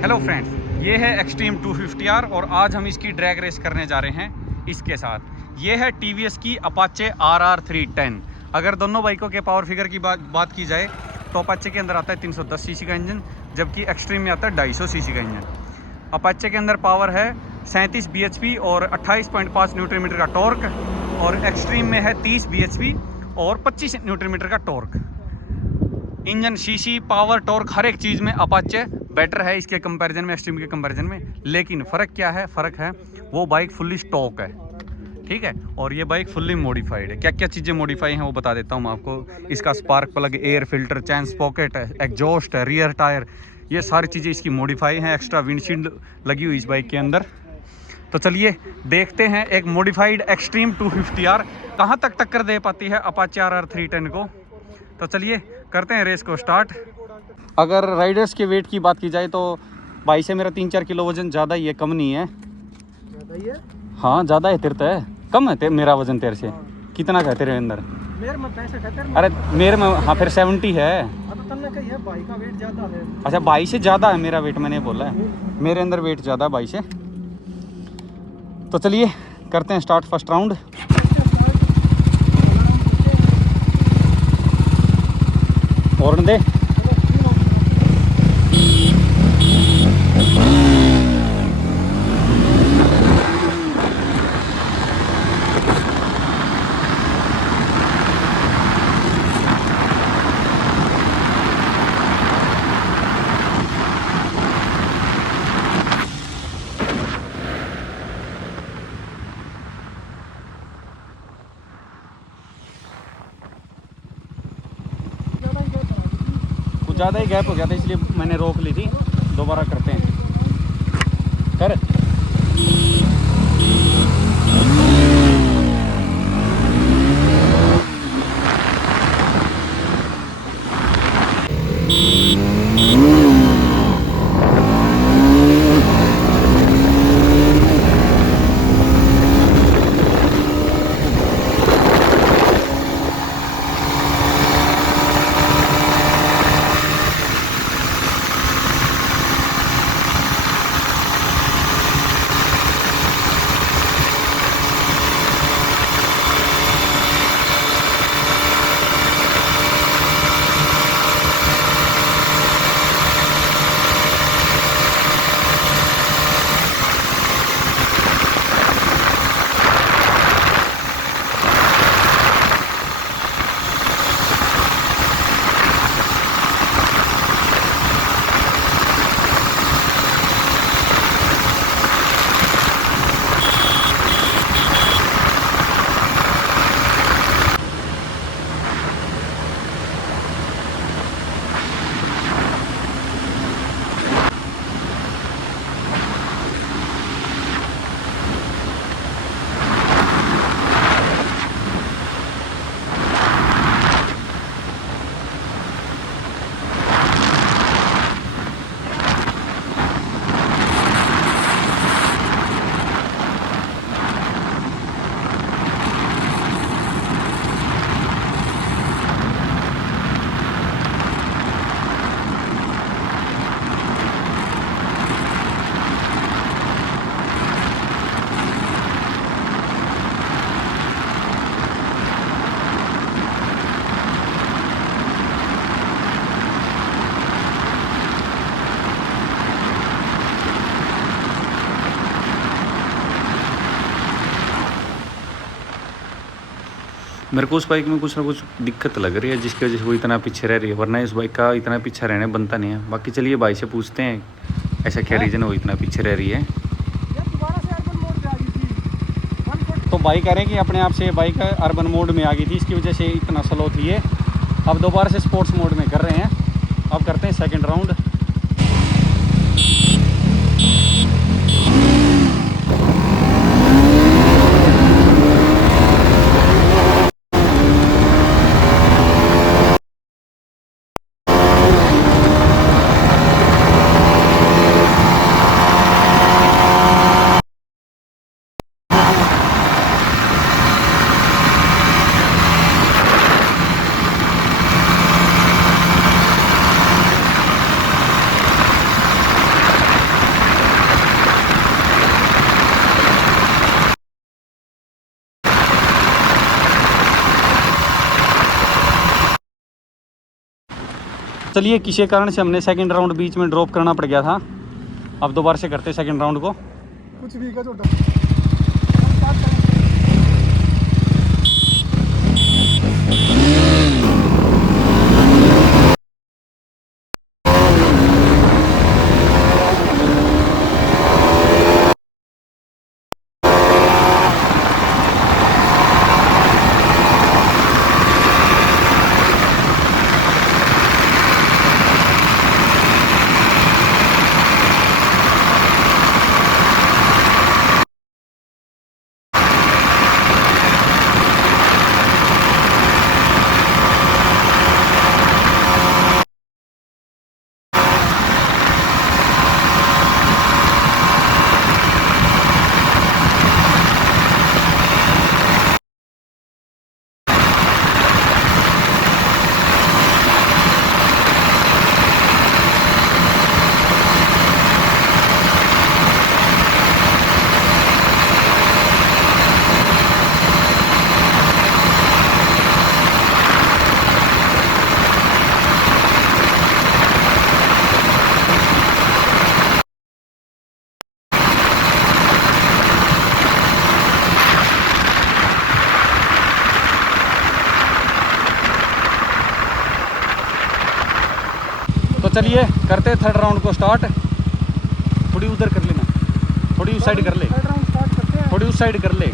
Hello friends, ये है extreme 250R और आज हम इसकी ड्रैग रेस करने जा रहे हैं इसके साथ। ये है TVS की अपाचे RR 310। अगर दोनों बाइकों के पावर फिगर की बात की जाए तो अपाचे के अंदर आता है 310 सीसी का इंजन, जबकि एक्सट्रीम में आता है 250 सीसी का इंजन। अपाचे के अंदर पावर है 37 bhp और 28.5 न्यूटन मीटर का टॉर्क, और एक्सट्रीम में है 30 bhp और 25 न्यूटन मीटर का torque. Engine, CC, power, torque, हर एक चीज़ में अपाचे बेटर है इसके कंपैरिजन में, एक्सट्रीम के कंपैरिजन में। लेकिन फ़र्क क्या है? फ़र्क है वो बाइक फुल्ली स्टॉक है, ठीक है, और ये बाइक फुल्ली मॉडिफाइड है। क्या क्या चीज़ें मॉडिफाई हैं वो बता देता हूँ मैं आपको। इसका स्पार्क प्लग, एयर फिल्टर, चैन स्पॉकेट है, एग्जॉस्ट है, रियर टायर, ये सारी चीज़ें इसकी मॉडिफाई हैं। एक्स्ट्रा विंडशील्ड लगी हुई इस बाइक के अंदर। तो चलिए देखते हैं एक मॉडिफाइड एक्सट्रीम 250R कहाँ तक टक्कर दे पाती है अपाचे RR 310 को। तो चलिए करते हैं रेस को स्टार्ट। अगर राइडर्स के वेट की बात की जाए तो भाई से मेरा 3-4 किलो वजन ज़्यादा ही है, कम नहीं है। ज़्यादा ही है? हाँ ज़्यादा है, तेरे है कम है मेरा वजन तेरे से। कितना का है तेरे अंदर? मेरे में 65 है तेरे में। अरे मेरे में, हाँ फिर 70 है। अब तन्ने कही है भाई का वेट ज़्यादा है। अच्छा, भाई से ज़्यादा है मेरा वेट, मैंने बोला है मेरे अंदर वेट ज़्यादा है भाई से। तो चलिए करते हैं स्टार्ट फर्स्ट राउंड। हॉर्न दे। कुछ ज़्यादा ही गैप हो गया था, इसलिए मैंने रोक ली थी। दोबारा करते हैं, कर। मेरे को उस बाइक में कुछ ना कुछ दिक्कत लग रही है, जिसकी वजह से वो इतना पीछे रह रही है, वरना इस बाइक का इतना पीछे रहने बनता नहीं है। बाकी चलिए भाई से पूछते हैं ऐसा क्या रीज़न है वो इतना पीछे रह रही है। तो भाई कह रहे हैं कि अपने आप से बाइक अर्बन मोड में आ गई थी, इसकी वजह से इतना स्लो थी ये। अब दोबारा से स्पोर्ट्स मोड में कर रहे हैं। अब करते हैं सेकेंड राउंड। चलिए किसी कारण से हमने सेकंड राउंड बीच में ड्रॉप करना पड़ गया था। अब दोबारा से करते सेकंड राउंड को। कुछ भी का छोटा तो चलिए करते थर्ड राउंड को स्टार्ट। थोड़ी उधर कर लेना, थोड़ी उस साइड कर ले, थर्ड राउंड स्टार्ट करते हैं। थोड़ी उस साइड कर ले।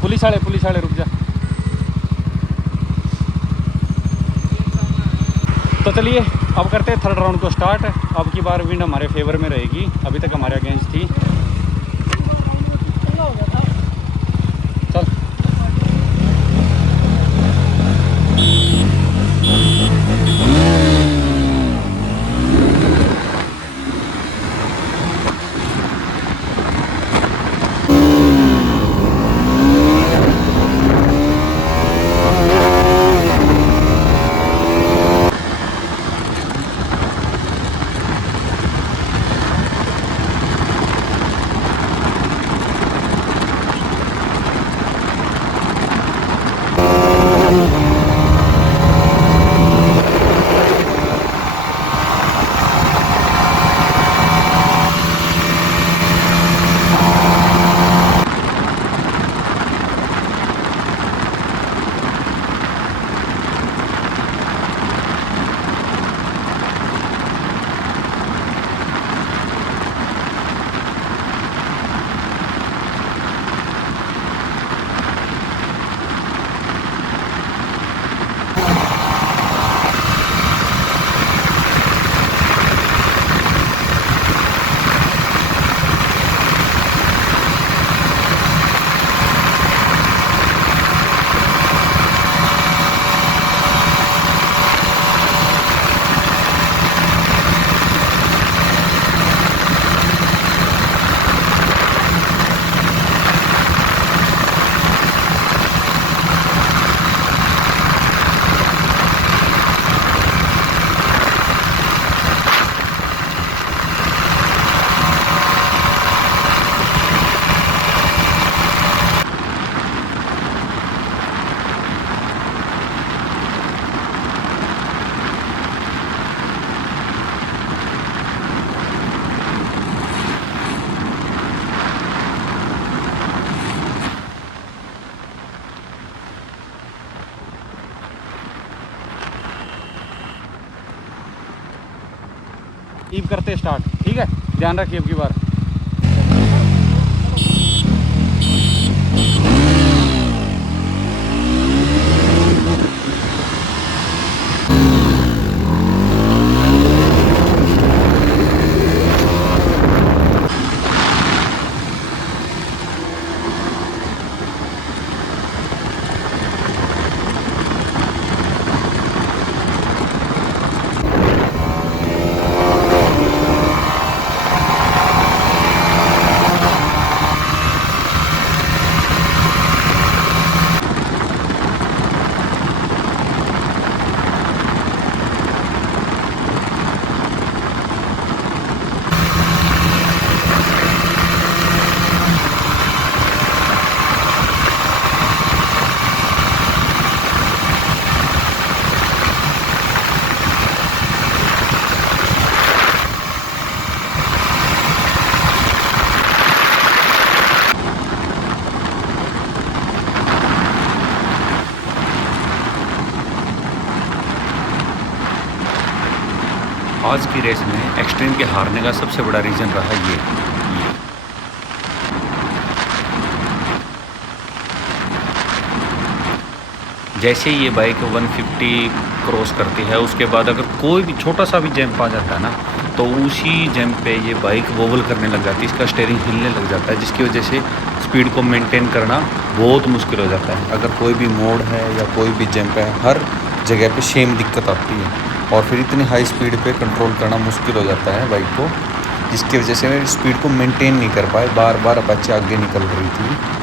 पुलिस वाले रुक जा। तो चलिए अब करते हैं थर्ड राउंड को स्टार्ट। अब की बार विंड हमारे फेवर में रहेगी, अभी तक हमारे अगेंस्ट थी। हो गया था। चल ईव करते स्टार्ट, ठीक है? ध्यान रखिए अब की बार। आज की रेस में एक्सट्रीम के हारने का सबसे बड़ा रीज़न रहा ये। जैसे ही ये बाइक 150 क्रॉस करती है, उसके बाद अगर कोई भी छोटा सा भी जंप आ जाता है ना, तो उसी जंप पे ये बाइक वोबल करने लग जाती है, इसका स्टीयरिंग हिलने लग जाता है, जिसकी वजह से स्पीड को मेंटेन करना बहुत मुश्किल हो जाता है। अगर कोई भी मोड़ है या कोई भी जंप है, हर जगह पे सेम दिक्कत आती है, और फिर इतनी हाई स्पीड पे कंट्रोल करना मुश्किल हो जाता है बाइक को, जिसकी वजह से मैं स्पीड को मेंटेन नहीं कर पाए, बार बार अपाचे आगे निकल रही थी।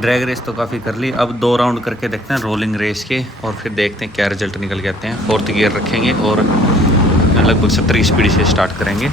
ड्रैग रेस तो काफ़ी कर ली, अब 2 राउंड करके देखते हैं रोलिंग रेस के, और फिर देखते हैं क्या रिजल्ट निकल के आते हैं। 4th गियर रखेंगे और लगभग 70 स्पीड से स्टार्ट करेंगे।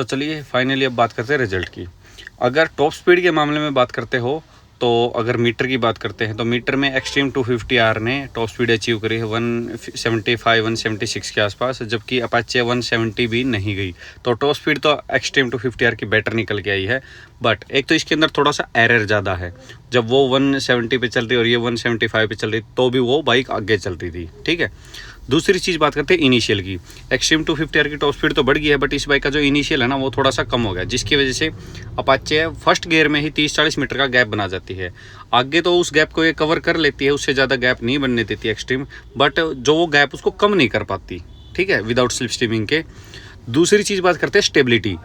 तो चलिए फाइनली अब बात करते हैं रिजल्ट की। अगर टॉप स्पीड के मामले में बात करते हो तो अगर मीटर की बात करते हैं तो मीटर में एक्सट्रीम 250R ने टॉप स्पीड अचीव करी है 175-176 के आसपास, जबकि अपाचे 170 भी नहीं गई। तो टॉप स्पीड तो एक्सट्रीम 250R की बेटर निकल के आई है, बट एक तो इसके अंदर थोड़ा सा एरर ज़्यादा है। जब वो 170 पे चल रही और ये 175 पे चल रही तो भी वो बाइक आगे चल रही थी, ठीक है। दूसरी चीज़ बात करते हैं इनिशियल की। एक्सट्रीम 250R की टॉप स्पीड तो बढ़ गई है, बट इस बाइक का जो इनिशियल है ना वो थोड़ा सा कम हो गया, जिसकी वजह से अपाचे फर्स्ट गियर में ही 30-40 मीटर का गैप बना जाती है। आगे तो उस गैप को ये कवर कर लेती है, उससे ज़्यादा गैप नहीं बनने देती एक्सट्रीम, बट जो वो गैप उसको कम नहीं कर पाती, ठीक है, विदाउट स्लिप स्ट्रीमिंग के। दूसरी चीज़ बात करते हैं स्टेबिलिटी।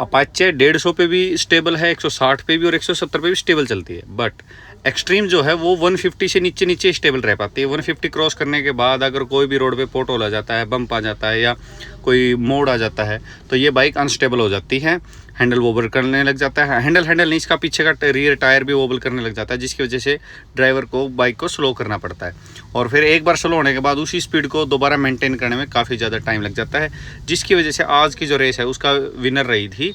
अपाचे 150 पे भी स्टेबल है, 160 पे भी और 170 पे भी स्टेबल चलती है, बट एक्सट्रीम जो है वो 150 से नीचे नीचे स्टेबल रह पाती है। 150 क्रॉस करने के बाद अगर कोई भी रोड पे पोर्ट होल आ जाता है, बम्प आ जाता है या कोई मोड़ आ जाता है तो ये बाइक अनस्टेबल हो जाती है, हैंडल वोबल करने लग जाता है। हैंडल नहीं, इसका पीछे का रियर टायर भी वोबल करने लग जाता है, जिसकी वजह से ड्राइवर को बाइक को स्लो करना पड़ता है, और फिर एक बार स्लो होने के बाद उसी स्पीड को दोबारा मेंटेन करने में काफ़ी ज़्यादा टाइम लग जाता है, जिसकी वजह से आज की जो रेस है उसका विनर रही थी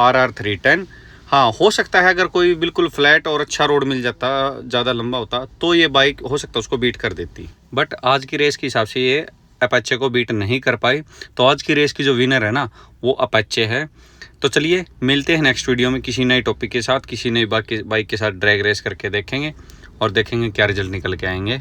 RR 310। हाँ, हो सकता है अगर कोई बिल्कुल फ्लैट और अच्छा रोड मिल जाता, ज़्यादा लंबा होता, तो ये बाइक हो सकता है उसको बीट कर देती, बट आज की रेस के हिसाब से ये अपाचे को बीट नहीं कर पाई। तो आज की रेस की जो विनर है ना वो अपाचे है। तो चलिए मिलते हैं नेक्स्ट वीडियो में किसी नए टॉपिक के साथ, किसी नई बाइक के साथ ड्रैग रेस करके देखेंगे और देखेंगे क्या रिजल्ट निकल के आएंगे।